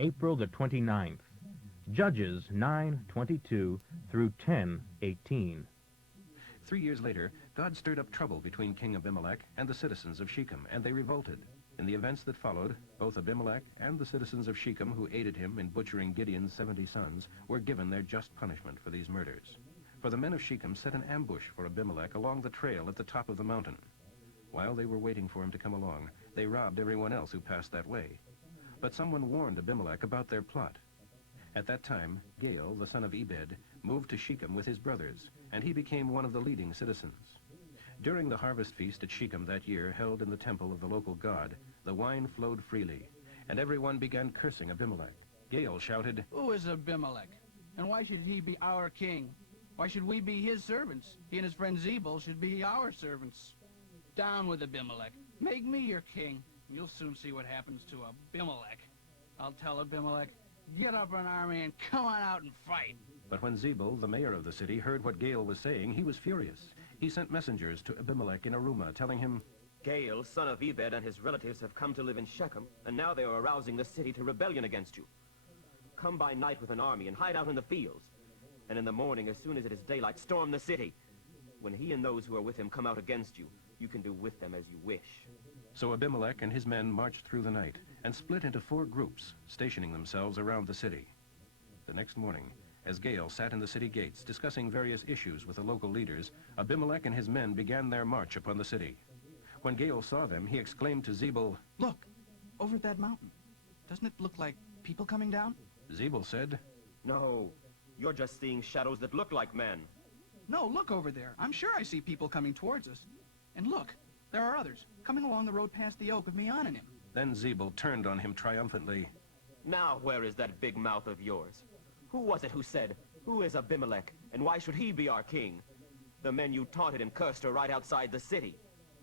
April the 29th. Judges 9:22 through 10:18. 3 years later, God stirred up trouble between King Abimelech and the citizens of Shechem, and they revolted. In the events that followed, both Abimelech and the citizens of Shechem who aided him in butchering Gideon's 70 sons were given their just punishment for these murders. For the men of Shechem set an ambush for Abimelech along the trail at the top of the mountain. While they were waiting for him to come along, they robbed everyone else who passed that way. But someone warned Abimelech about their plot. At that time, Gaal, the son of Ebed, moved to Shechem with his brothers, and he became one of the leading citizens. During the harvest feast at Shechem that year, held in the temple of the local god, the wine flowed freely, and everyone began cursing Abimelech. Gaal shouted, "Who is Abimelech? And why should he be our king? Why should we be his servants? He and his friend Zebul should be our servants. Down with Abimelech. Make me your king. You'll soon see what happens to Abimelech. I'll tell Abimelech, get up an army and come on out and fight." But when Zebul, the mayor of the city, heard what Gaal was saying, he was furious. He sent messengers to Abimelech in Arumah, telling him, Gaal, son of Ebed, and his relatives have come to live in Shechem, and now they are arousing the city to rebellion against you. Come by night with an army and hide out in the fields. And in the morning, as soon as it is daylight, storm the city. When he and those who are with him come out against you, you can do with them as you wish. So Abimelech and his men marched through the night and split into 4 groups, stationing themselves around the city. The next morning, as Gaal sat in the city gates discussing various issues with the local leaders, Abimelech and his men began their march upon the city. When Gaal saw them, he exclaimed to Zebul, "Look, over at that mountain. Doesn't it look like people coming down?" Zebul said, No, you're just seeing shadows that look like men. "No, look over there. I'm sure I see people coming towards us. And look, there are others coming along the road past the oak with me on in him." Then Zebul turned on him triumphantly. Now where is that big mouth of yours? Who was it who said, who is Abimelech, and why should he be our king? The men you taunted and cursed are right outside the city.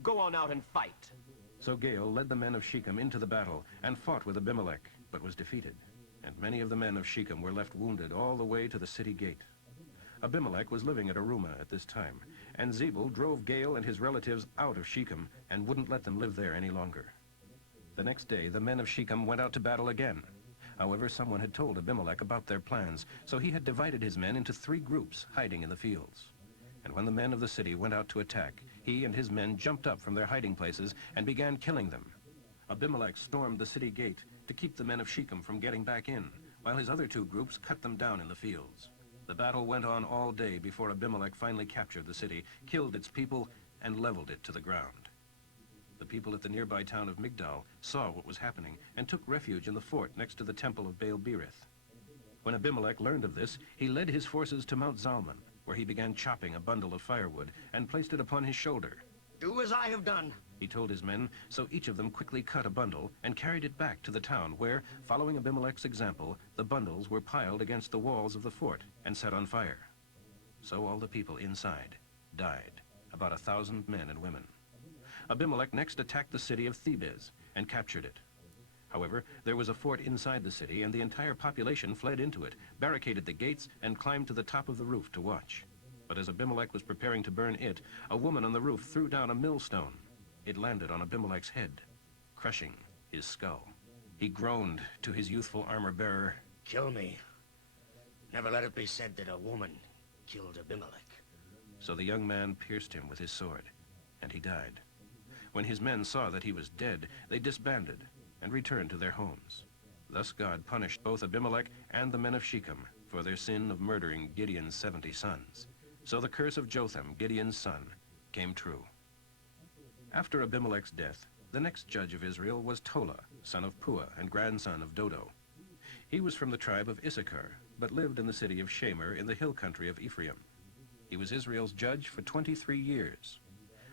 Go on out and fight. So Gaal led the men of Shechem into the battle and fought with Abimelech, but was defeated. And many of the men of Shechem were left wounded all the way to the city gate. Abimelech was living at Arumah at this time, and Zebul drove Gaal and his relatives out of Shechem and wouldn't let them live there any longer. The next day, the men of Shechem went out to battle again. However, someone had told Abimelech about their plans, so he had divided his men into 3 groups, hiding in the fields. And when the men of the city went out to attack, he and his men jumped up from their hiding places and began killing them. Abimelech stormed the city gate to keep the men of Shechem from getting back in, while his other 2 groups cut them down in the fields. The battle went on all day before Abimelech finally captured the city, killed its people, and leveled it to the ground. The people at the nearby town of Migdal saw what was happening and took refuge in the fort next to the temple of Baal-Berith. When Abimelech learned of this, he led his forces to Mount Zalmon, where he began chopping a bundle of firewood and placed it upon his shoulder. "Do as I have done," he told his men, so each of them quickly cut a bundle and carried it back to the town where, following Abimelech's example, the bundles were piled against the walls of the fort and set on fire. So all the people inside died, about 1,000 men and women. Abimelech next attacked the city of Thebez and captured it. However, there was a fort inside the city, and the entire population fled into it, barricaded the gates, and climbed to the top of the roof to watch. But as Abimelech was preparing to burn it, a woman on the roof threw down a millstone. It landed on Abimelech's head, crushing his skull. He groaned to his youthful armor-bearer, "Kill me. Never let it be said that a woman killed Abimelech." So the young man pierced him with his sword, and he died. When his men saw that he was dead, they disbanded and returned to their homes. Thus God punished both Abimelech and the men of Shechem for their sin of murdering Gideon's 70 sons. So the curse of Jotham, Gideon's son, came true. After Abimelech's death, the next judge of Israel was Tola, son of Puah and grandson of Dodo. He was from the tribe of Issachar, but lived in the city of Shamer in the hill country of Ephraim. He was Israel's judge for 23 years.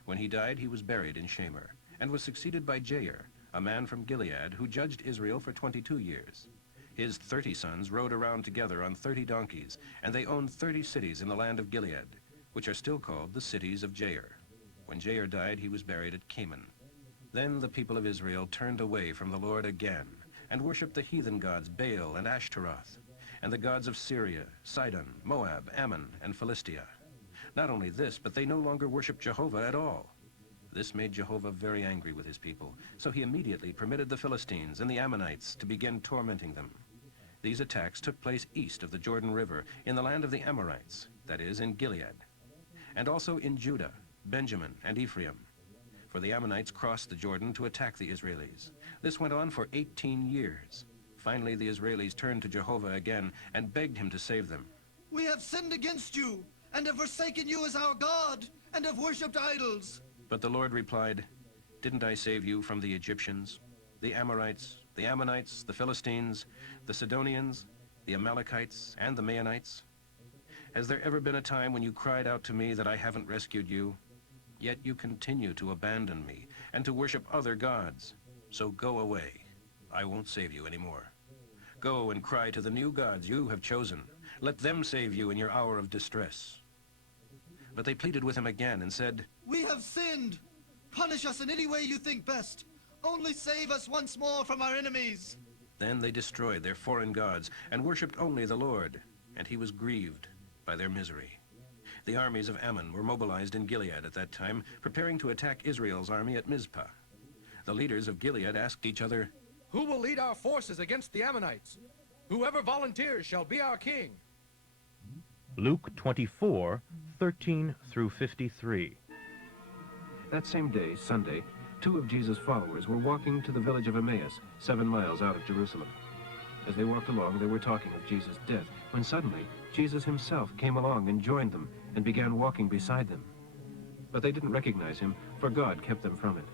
When he died, he was buried in Shamer, and was succeeded by Jair, a man from Gilead who judged Israel for 22 years. His 30 sons rode around together on 30 donkeys, and they owned 30 cities in the land of Gilead, which are still called the cities of Jair. When Jair died, he was buried at Canaan. Then the people of Israel turned away from the Lord again, and worshipped the heathen gods Baal and Ashtaroth, and the gods of Syria, Sidon, Moab, Ammon, and Philistia. Not only this, but they no longer worshipped Jehovah at all. This made Jehovah very angry with his people, so he immediately permitted the Philistines and the Ammonites to begin tormenting them. These attacks took place east of the Jordan River, in the land of the Amorites, that is, in Gilead, and also in Judah, Benjamin, and Ephraim. For the Ammonites crossed the Jordan to attack the Israelis. This went on for 18 years. Finally, the Israelis turned to Jehovah again and begged him to save them. We have sinned against you, and have forsaken you as our God, and have worshipped idols. But the Lord replied, "Didn't I save you from the Egyptians, the Amorites, the Ammonites, the Philistines, the Sidonians, the Amalekites, and the Maonites? Has there ever been a time when you cried out to me that I haven't rescued you? Yet you continue to abandon me and to worship other gods. So go away. I won't save you anymore. Go and cry to the new gods you have chosen. Let them save you in your hour of distress." But they pleaded with him again and said, We have sinned. Punish us in any way you think best. Only save us once more from our enemies. Then they destroyed their foreign gods and worshipped only the Lord, and he was grieved by their misery. The armies of Ammon were mobilized in Gilead at that time, preparing to attack Israel's army at Mizpah. The leaders of Gilead asked each other, "Who will lead our forces against the Ammonites? Whoever volunteers shall be our king." Luke 24:13 through 53. That same day, Sunday, 2 of Jesus' followers were walking to the village of Emmaus, 7 miles out of Jerusalem. As they walked along, they were talking of Jesus' death, when suddenly Jesus himself came along and joined them and began walking beside them. But they didn't recognize him, for God kept them from it.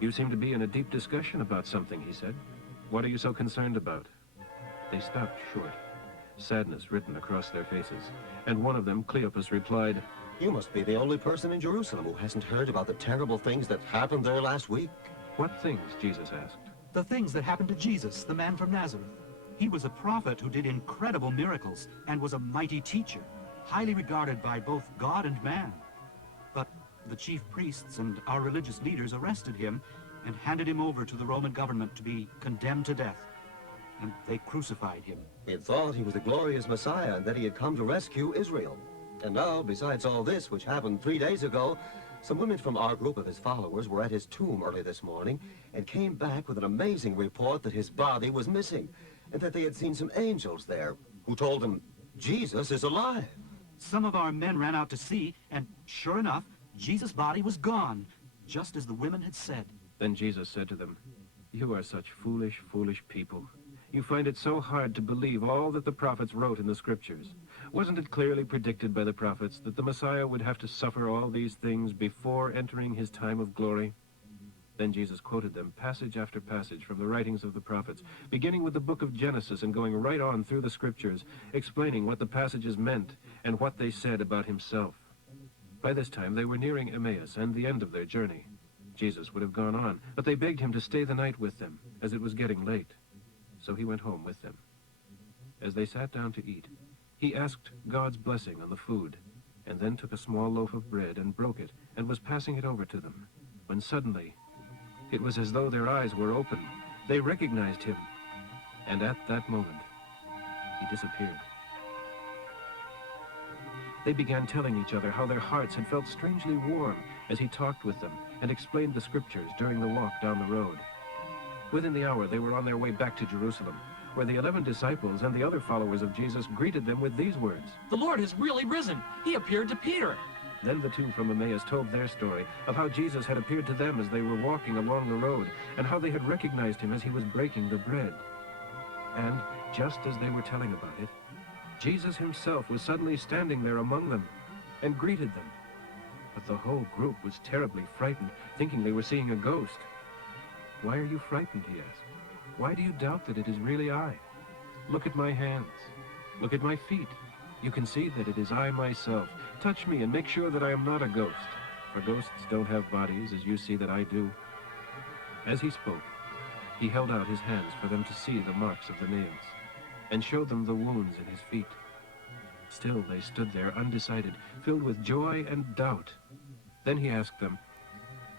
"You seem to be in a deep discussion about something," he said. "What are you so concerned about?" They stopped short, sadness written across their faces, and one of them, Cleopas, replied, "You must be the only person in Jerusalem who hasn't heard about the terrible things that happened there last week." "What things?" Jesus asked. The things that happened to Jesus, the man from Nazareth. He was a prophet who did incredible miracles and was a mighty teacher, highly regarded by both God and man. But the chief priests and our religious leaders arrested him and handed him over to the Roman government to be condemned to death. And they crucified him. We thought he was the glorious Messiah and that he had come to rescue Israel. And now, besides all this, which happened 3 days ago, some women from our group of his followers were at his tomb early this morning and came back with an amazing report that his body was missing and that they had seen some angels there who told them Jesus is alive. Some of our men ran out to see, and sure enough, Jesus' body was gone, just as the women had said. Then Jesus said to them, "You are such foolish, foolish people. You find it so hard to believe all that the prophets wrote in the scriptures. Wasn't it clearly predicted by the prophets that the Messiah would have to suffer all these things before entering his time of glory?" Then Jesus quoted them passage after passage from the writings of the prophets, beginning with the book of Genesis and going right on through the scriptures, explaining what the passages meant and what they said about himself. By this time they were nearing Emmaus and the end of their journey. Jesus would have gone on, but they begged him to stay the night with them, as it was getting late. So he went home with them. As they sat down to eat, he asked God's blessing on the food, and then took a small loaf of bread and broke it, and was passing it over to them, when suddenly it was as though their eyes were open. They recognized him, and at that moment he disappeared. They began telling each other how their hearts had felt strangely warm as he talked with them and explained the scriptures during the walk down the road. Within the hour, they were on their way back to Jerusalem, where the 11 disciples and the other followers of Jesus greeted them with these words, "The Lord has really risen. He appeared to Peter." Then the 2 from Emmaus told their story of how Jesus had appeared to them as they were walking along the road, and how they had recognized him as he was breaking the bread. And just as they were telling about it, Jesus himself was suddenly standing there among them and greeted them. But the whole group was terribly frightened, thinking they were seeing a ghost. "Why are you frightened?" he asked. "Why do you doubt that it is really I? Look at my hands. Look at my feet. You can see that it is I myself. Touch me and make sure that I am not a ghost, for ghosts don't have bodies, as you see that I do." As he spoke, he held out his hands for them to see the marks of the nails, and showed them the wounds in his feet. Still they stood there undecided, filled with joy and doubt. Then he asked them,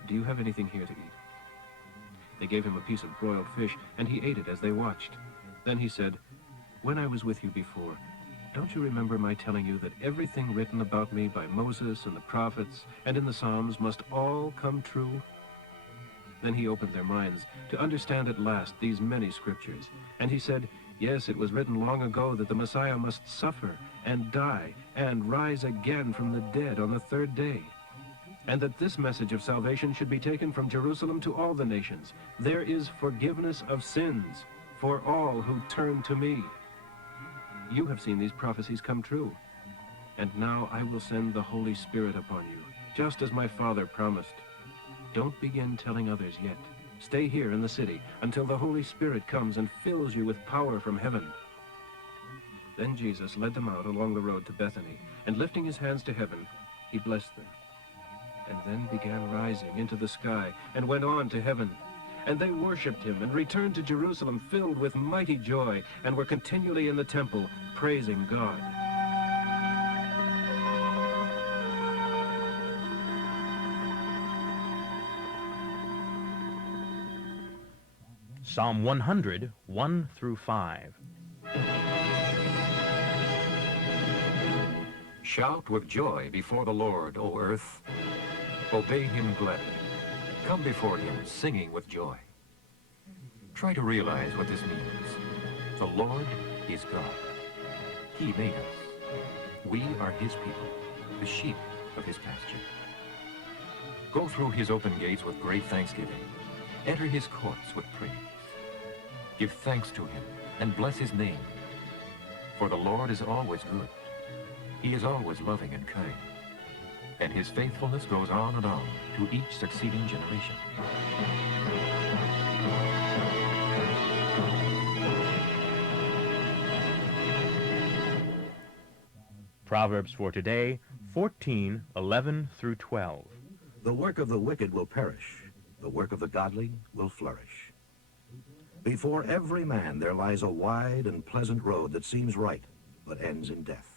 "Do you have anything here to eat?" They gave him a piece of broiled fish, and he ate it as they watched. Then he said, "When I was with you before, don't you remember my telling you that everything written about me by Moses and the prophets and in the Psalms must all come true?" Then he opened their minds to understand at last these many scriptures. And he said, yes, it was written long ago that the Messiah must suffer and die and rise again from the dead on the third day. And that this message of salvation should be taken from Jerusalem to all the nations. There is forgiveness of sins for all who turn to me. You have seen these prophecies come true. And now I will send the Holy Spirit upon you, just as my Father promised. Don't begin telling others yet. Stay here in the city until the Holy Spirit comes and fills you with power from heaven. Then Jesus led them out along the road to Bethany, and lifting his hands to heaven, he blessed them. And then began rising into the sky and went on to heaven. And they worshipped him and returned to Jerusalem filled with mighty joy, and were continually in the temple praising God. Psalm 100, 1 through 5. Shout with joy before the Lord, O earth. Obey him gladly. Come before him singing with joy. Try to realize what this means. The Lord is God. He made us. We are his people, the sheep of his pasture. Go through his open gates with great thanksgiving. Enter his courts with praise. Give thanks to him and bless his name. For the Lord is always good. He is always loving and kind. And his faithfulness goes on and on to each succeeding generation. Proverbs for today, 14, 11 through 12. The work of the wicked will perish. The work of the godly will flourish. Before every man there lies a wide and pleasant road that seems right, but ends in death.